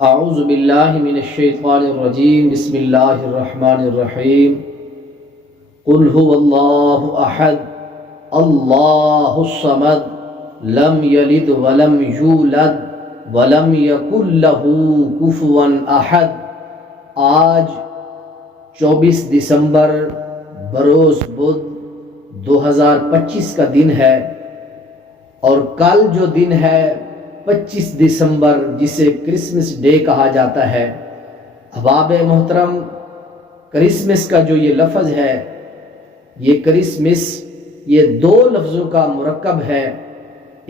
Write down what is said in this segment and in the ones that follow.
اعوذ باللہ من الشیطان الرجیم بسم اللہ الرحمن الرحیم قل هو اللہ احد اللہ الصمد لم یلد ولم یولد ولم یکن له کفوا احد۔ آج 24 دسمبر بروز بدھ 2025 کا دن ہے، اور کل جو دن ہے 25 دسمبر جسے کرسمس ڈے کہا جاتا ہے۔ احباب محترم، کرسمس کا جو یہ لفظ ہے، یہ کرسمس یہ دو لفظوں کا مرکب ہے،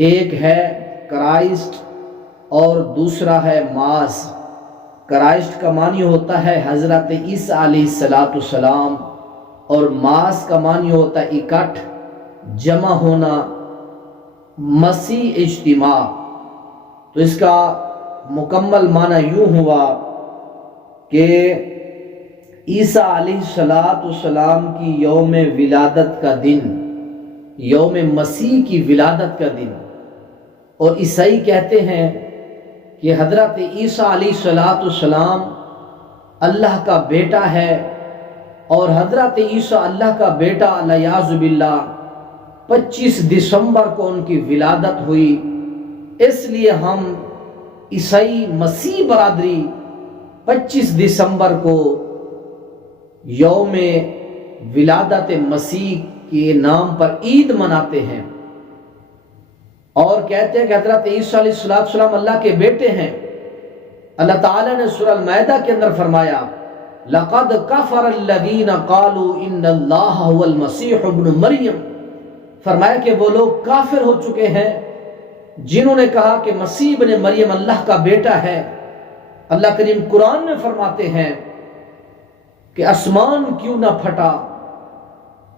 ایک ہے کرائسٹ اور دوسرا ہے ماس۔ کرائسٹ کا معنی ہوتا ہے حضرت عیسیٰ علیہ السلام، اور ماس کا معنی ہوتا ہے اکٹھ، جمع ہونا، مسیح اجتماع۔ تو اس کا مکمل معنی یوں ہوا کہ عیسیٰ علیہ السلام کی یوم ولادت کا دن، یوم مسیح کی ولادت کا دن۔ اور عیسائی کہتے ہیں کہ حضرت عیسیٰ علیہ السلام اللہ کا بیٹا ہے، اور حضرت عیسیٰ اللہ کا بیٹا والعیاذ باللہ 25 دسمبر کو ان کی ولادت ہوئی۔ اس لیے ہم عیسائی مسیح برادری 25 دسمبر کو یوم ولادت مسیح کے نام پر عید مناتے ہیں، اور کہتے ہیں کہ حضرت عیسیٰ علیہ السلام اللہ کے بیٹے ہیں۔ اللہ تعالیٰ نے سورہ المائدہ کے اندر فرمایا لَقَدْ كَفَرَ الَّذِينَ قَالُوا إِنَّ اللَّهَ هُوَ الْمَسِيحُ ابْنُ مریم، فرمایا کہ وہ لوگ کافر ہو چکے ہیں جنہوں نے کہا کہ مسیح ابن مریم اللہ کا بیٹا ہے۔ اللہ کریم قرآن میں فرماتے ہیں کہ آسمان کیوں نہ پھٹا،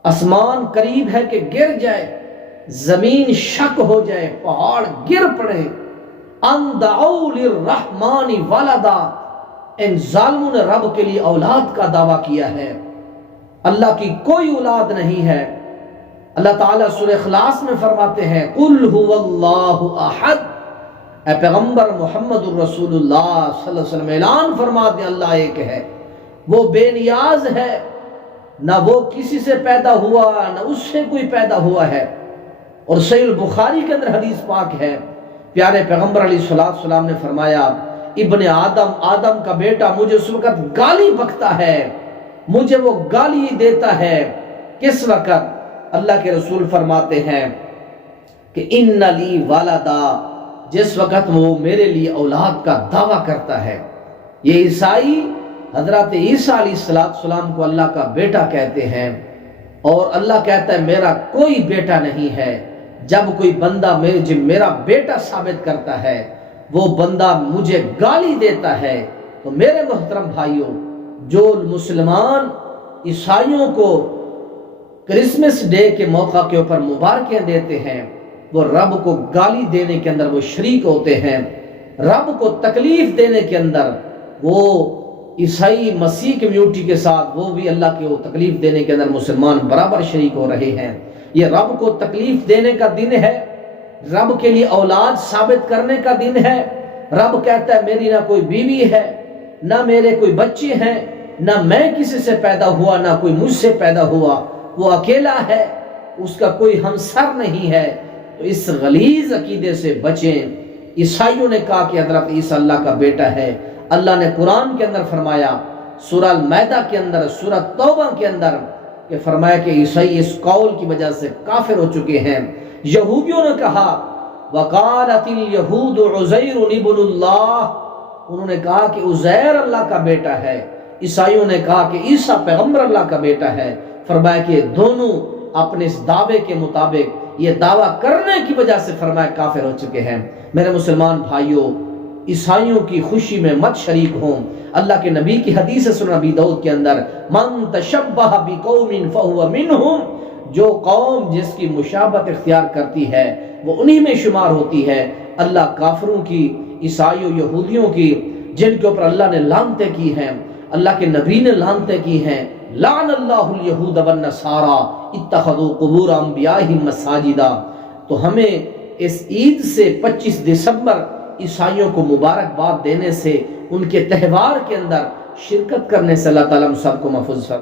آسمان قریب ہے کہ گر جائے، زمین شک ہو جائے، پہاڑ گر پڑے، ان دعوا للرحمن ولدا، ان ظالموں نے رب کے لیے اولاد کا دعویٰ کیا ہے۔ اللہ کی کوئی اولاد نہیں ہے۔ اللہ تعالیٰ سورہ اخلاص میں فرماتے ہیں قل هو اللہ احد، اے پیغمبر محمد الرسول اللہ صلی اللہ علیہ وسلم اعلان فرما دیں اللہ ایک ہے، وہ بے نیاز ہے، نہ وہ کسی سے پیدا ہوا نہ اس سے کوئی پیدا ہوا ہے۔ اور صحیح البخاری کے اندر حدیث پاک ہے، پیارے پیغمبر علیہ السلام نے فرمایا ابن آدم کا بیٹا مجھے اس وقت گالی بکتا ہے، مجھے وہ گالی دیتا ہے۔ کس وقت؟ اللہ کے رسول فرماتے ہیں کہ ان لی والدا، جس وقت وہ میرے لیے اولاد کا دعویٰ کرتا ہے۔ یہ عیسائی حضرت عیسیٰ علیہ السلام کو اللہ کا بیٹا کہتے ہیں، اور اللہ کہتا ہے میرا کوئی بیٹا نہیں ہے۔ جب کوئی بندہ میرا بیٹا ثابت کرتا ہے، وہ بندہ مجھے گالی دیتا ہے۔ تو میرے محترم بھائیوں، جو مسلمان عیسائیوں کو کرسمس ڈے کے موقع کے اوپر مبارکیاں دیتے ہیں، وہ رب کو گالی دینے کے اندر وہ شریک ہوتے ہیں، رب کو تکلیف دینے کے اندر وہ عیسائی مسیح کمیونٹی کے ساتھ وہ بھی اللہ کو تکلیف دینے کے اندر مسلمان برابر شریک ہو رہے ہیں۔ یہ رب کو تکلیف دینے کا دن ہے، رب کے لیے اولاد ثابت کرنے کا دن ہے۔ رب کہتا ہے میری نہ کوئی بیوی ہے، نہ میرے کوئی بچے ہیں، نہ میں کسی سے پیدا ہوا نہ کوئی مجھ سے پیدا ہوا، وہ اکیلا ہے، اس کا کوئی ہمسر نہیں ہے۔ تو اس غلیظ عقیدے سے بچیں۔ عیسائیوں نے کہا کہ حضرت عیسیٰ اللہ کا بیٹا ہے۔ اللہ نے قرآن کے اندر فرمایا، سورہ المائدہ کے اندر، سورہ توبہ کے اندر، کہ فرمایا کہ عیسائی اس قول کی وجہ سے کافر ہو چکے ہیں۔ یہودیوں نے کہا وقالت اليہود عزیر ابن اللہ، انہوں نے کہا کہ عزیر اللہ کا بیٹا ہے۔ عیسائیوں نے کہا کہ عیسیٰ پیغمبر اللہ کا بیٹا ہے۔ فرمایا کہ دونوں اپنے اس دعوے کے مطابق یہ دعویٰ کرنے کی وجہ سے فرمایا کافر ہو چکے ہیں۔ میرے مسلمان بھائیوں، عیسائیوں کی خوشی میں مت شریک ہوں۔ اللہ کے نبی کی حدیث ہے سنن ابی داؤد کے اندر من تشبہ بقوم فہو منہم، جو قوم جس کی مشابہت اختیار کرتی ہے وہ انہی میں شمار ہوتی ہے۔ اللہ کافروں کی، عیسائیوں یہودیوں کی، جن کے اوپر اللہ نے لعنتیں کی ہیں، اللہ کے نبی نے لعنتیں کی ہیں، لعن اللہ الیہود والنصارى اتخذوا قبور انبیائہم مساجدا۔ تو ہمیں اس عید سے 25 دسمبر عیسائیوں کو مبارکباد دینے سے، ان کے تہوار کے اندر شرکت کرنے سے اللہ تعالیٰ ہم سب کو محفوظ فرمائے۔